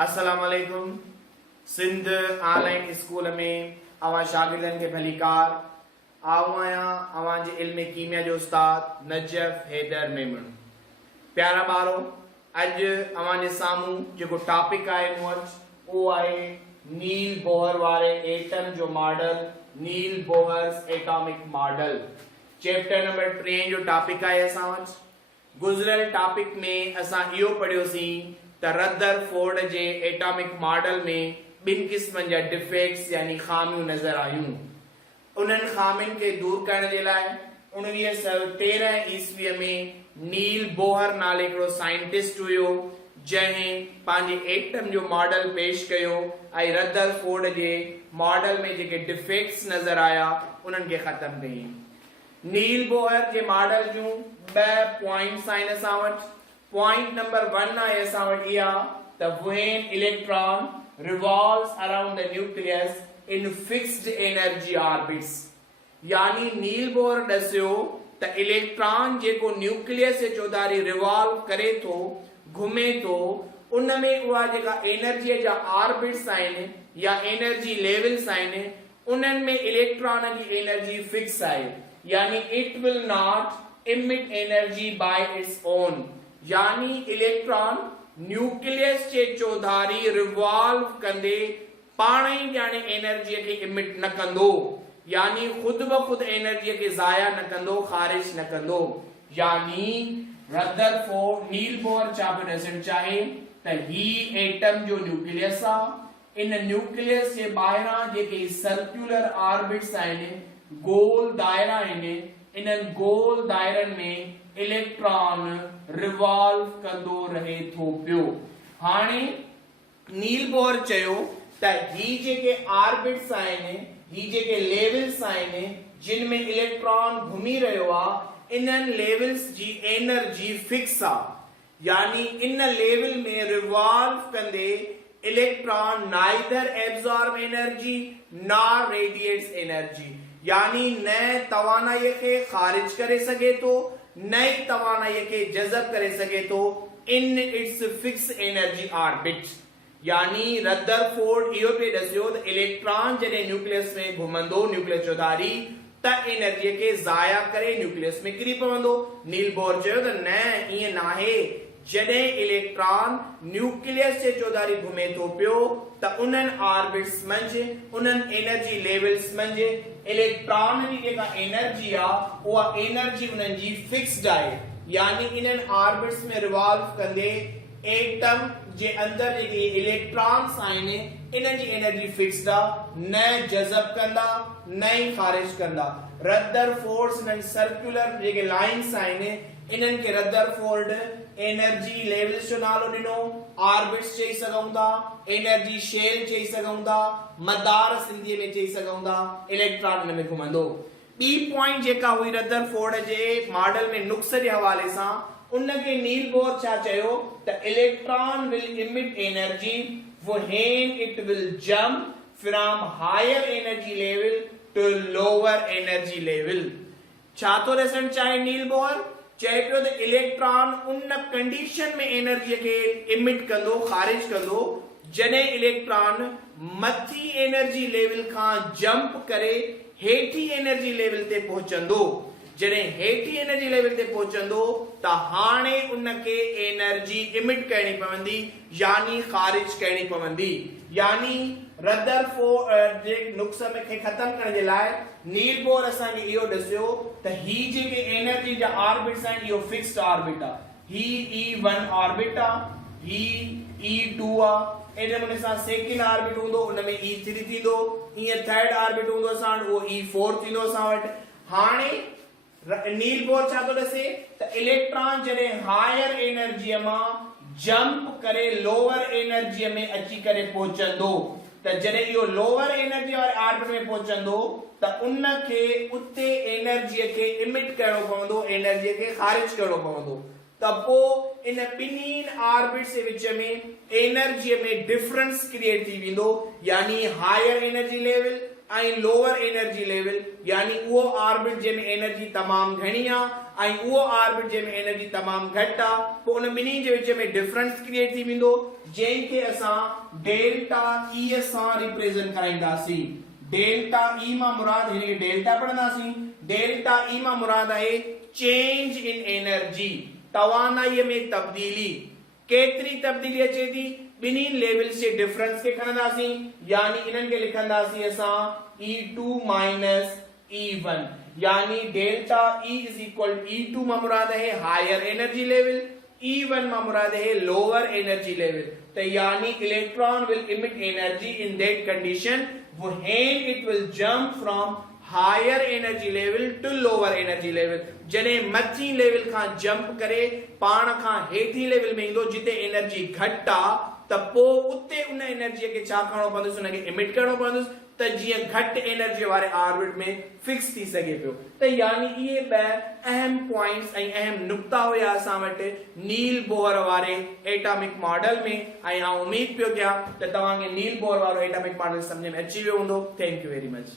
अस्सलाम वालेकुम। Sindh online school में अवां शागिर्दनि खे भलीकार। आऊं आहियां अवां जे इल्म कीमिया जो उस्ताद नजफ हैदर मेमण। प्यारा ॿारो, अॼु अवां जे साम्हूं जेको टॉपिक आहे मूं वटि उहो आहे नील बोहर वारे एटम जो model, Niels Bohr's atomic model. Chapter number 3 जो टॉपिक आहे असां वटि। गुज़िरियल टॉपिक में असां इहो पढ़ियोसीं त रदरफोर्ड जे एटॉमिक मॉडल में ॿिनि क़िस्मनि जा डिफेक्ट्स यानी खामियूं नज़र आयूं। उन्हनि खामियुनि खे दूर करण जे लाइ 1913 ईस्वीअ में नील बोहर नाले हिकिड़ो साइंटिस्ट हुयो जंहिं पंहिंजे एटम जो मॉडल पेश कयो ऐं रदरफोर्ड जे मॉडल में जेके डिफेक्ट्स नज़र आया उन्हनि खे ख़तम कई। नील बोहर जे मॉडल जूं 2 पॉइंट्स आहिनि असां वटि। पॉइंट नंबर 1 आहे असां वटि इहा त when electron revolves around the nucleus in fixed energy orbits, यानी नील बोहर ॾसियो त इलेक्ट्रॉन जेको न्यूक्लियस जे चौधारी रिवॉल्व करे थो, घुमे थो, उन में उहा जेका एनर्जीअ जा ऑर्बिट्स आहिनि या एनर्जी लेवल्स आहिनि उन्हनि में इलेक्ट्रॉन जी एनर्जी फिक्स आहे, यानी it will not emit energy by its own. यानी इलेक्ट्रॉन न्यूक्लियस जे चौधारी रिवॉल्व कंदे पाण ई ॼाणे एनर्जीअ खे इमिट न कंदो, यानी खुद ब खुद एनर्जीअ खे ज़ाया न कंदो, ख़ारिज न कंदो। यानी रदरफोर्ड नील बोहर छा पियो ॾसणु चाहे त ही एटम जो न्यूक्लियस आहे। इन न्यूक्लियस जे ॿाहिरां जेके सर्कुलर ऑर्बिट्स आहिनि, गोल दायरा आहिनि, इन्हनि गोल दायरनि में इलेक्ट्रॉन रिवॉल्व कंदो रहे थो पियो। हाणे नील बोहर चयो त ही जेके ऑर्बिट्स आहिनि, ही जेके लेवल्स आहिनि जिन में इलेक्ट्रॉन घुमी रहियो आहे, इन्हनि लेवल्स जी एनर्जी फिक्स आहे, यानी इन लेवल में रिवॉल्व कंदे electron neither absorb energy nor radiates energy, यानी न तवानाई खे ख़ारिज करे सघे थो नई तवानाई के जज़ब करे सके तो in its fix energy orbit. यानी रदरफोर्ड इहो पे दसियो त इलेक्ट्रॉन जॾहिं न्यूक्लियस में घुमंदो, न्यूक्लियस चौधारी, त एनर्जी के ज़ाया करे न्यूक्लियस में किरी पवंदो। नील बोहर चयो त न, ईअं नाहे। जॾहिं इलेक्ट्रॉन न्यूक्लियस जे चौधारी घुमे थो पियो त उन्हनि ऑर्बिट्स मंझि, उन्हनि एनर्जी लेवल्स मंझि इलेक्ट्रॉन जी जेका एनर्जी आहे उहा एनर्जी उन्हनि जी फिक्स्ड आहे, यानी इन्हनि ऑर्बिट्स में रिवॉल्व कंदे एटम जे अंदर जेके इलेक्ट्रॉन्स आहिनि इन्हनि जी एनर्जी फिक्स्ड आहे, न जज़ब कंदा न ई ख़ारिज कंदा। रदरफोर्ड इन्हनि सर्कुलर जेके लाइंस आहिनि इन्हनि खे रदरफोर्ड एनर्जी लेवल्स जो नालो ॾिनो, ऑर्बिट्स चई सघूं था, एनर्जी शेल चई सघूं था, मदार सिंधीअ में चई सघूं था, इलेक्ट्रॉन में घुमंदो। ॿी पॉइंट जेका हुई रदरफोर्ड जे मॉडल में नुक्स जे हवाले सां, उनखे नील बोहर छा चयो त electron will emit energy when it will jump from higher energy level to lower energy level। छा तो ॾसणु चाहे नील बोहर? चए पियो त इलेक्ट्रॉन उन कंडीशन में एनर्जी खे इमिट कंदो, ख़ारिज कंदो, जॾहिं इलेक्ट्रॉन मथी एनर्जी लेवल खां जंप करे हेठी एनर्जी लेवल ते पहुचंदो। जॾहिं हेठी एनर्जी लेवल ते पहुचंदो त हाणे उनखे एनर्जी इमिट करणी पवंदी, यानी ख़ारिज करणी पवंदी। यानी रदरफोर्ड जे नुक्स में खे ख़तम करण जे लाइ नील बोहर असांखे इहो ॾसियो त ही जेके एनर्जी जा ऑर्बिट्स आहिनि इहो फिक्स्ड ऑर्बिट आहे। ही E1 ऑर्बिट आहे, ही E2 आहे, इन नमूने सां सेकंड ऑर्बिट हूंदो उन में E3 थींदो, ईअं थर्ड ऑर्बिट हूंदो असां वटि उहो E4 थींदो असां वटि। हाणे नील बोहर छा थो ॾसे त इलेक्ट्रॉन जॾहिं हायर एनर्जीअ मां जंप करे लोअर एनर्जीअ में अची करे पहुचंदो, त जॾहिं इहो लोअर एनर्जी वारे ऑर्बिट में पहुचंदो त उनखे उते एनर्जीअ खे इमिट करणो पवंदो, एनर्जीअ खे ख़ारिज करणो पवंदो। त पोइ इन ॿिन्ही ऑर्बिट्स जे विच में एनर्जीअ में डिफरेंस क्रिएट थी वेंदो, यानी हायर एनर्जी लेवल ऐं लोअर एनर्जी लेवल यानी उहो ऑर्बिट जंहिंमें एनर्जी तमामु घणी आहे ऐं उहो ऑर्बिट जंहिंमें एनर्जी तमामु घटि आहे, पोइ उन ॿिन्ही जे विच में डिफरेंस क्रिएट थी वेंदो जंहिंखे असां डेल्टा ई सां रिप्रेजेंट कराईंदासीं। डेल्टा ई मां मुराद हिनखे डेल्टा पढ़ंदासीं। डेल्टा ई मां मुराद आहे चेंज इन एनर्जी, तवानाई में तब्दीली। केतिरी तब्दीली अचे थी, ॿिन्ही लेवल्स जे डिफरेंस खे खणंदासीं यानी इन्हनि खे लिखंदासीं असां E2 माइनस E1 यानी delta E is equal E2 मां मुराद है हायर एनर्जी लेवल, E1 मां मुराद है लोअर एनर्जी लेवल। तो यानी electron will emit energy in that condition when it will jump from higher energy level to lower energy level। जॾहिं मथी लेवल खां जंप करे पाण खां हेठी लेवल में ईंदो जिते एनर्जी घटि आहे त पोइ उते उन एनर्जीअ खे छा करणो पवंदुसि, उनखे इमिट करणो पवंदुसि त जीअं घटि एनर्जी वारे ऑर्बिट में फिक्स थी सघे पियो। त यानी इहे ॿ अहम पॉइंट्स ऐं अहम नुक्ता हुया असां वटि नील बोहर वारे एटॉमिक मॉडल में, ऐं आउं उमीद पियो कयां त तव्हांखे नील बोहर वारो एटॉमिक मॉडल सम्झ में अची वियो हूंदो। Thank you very much.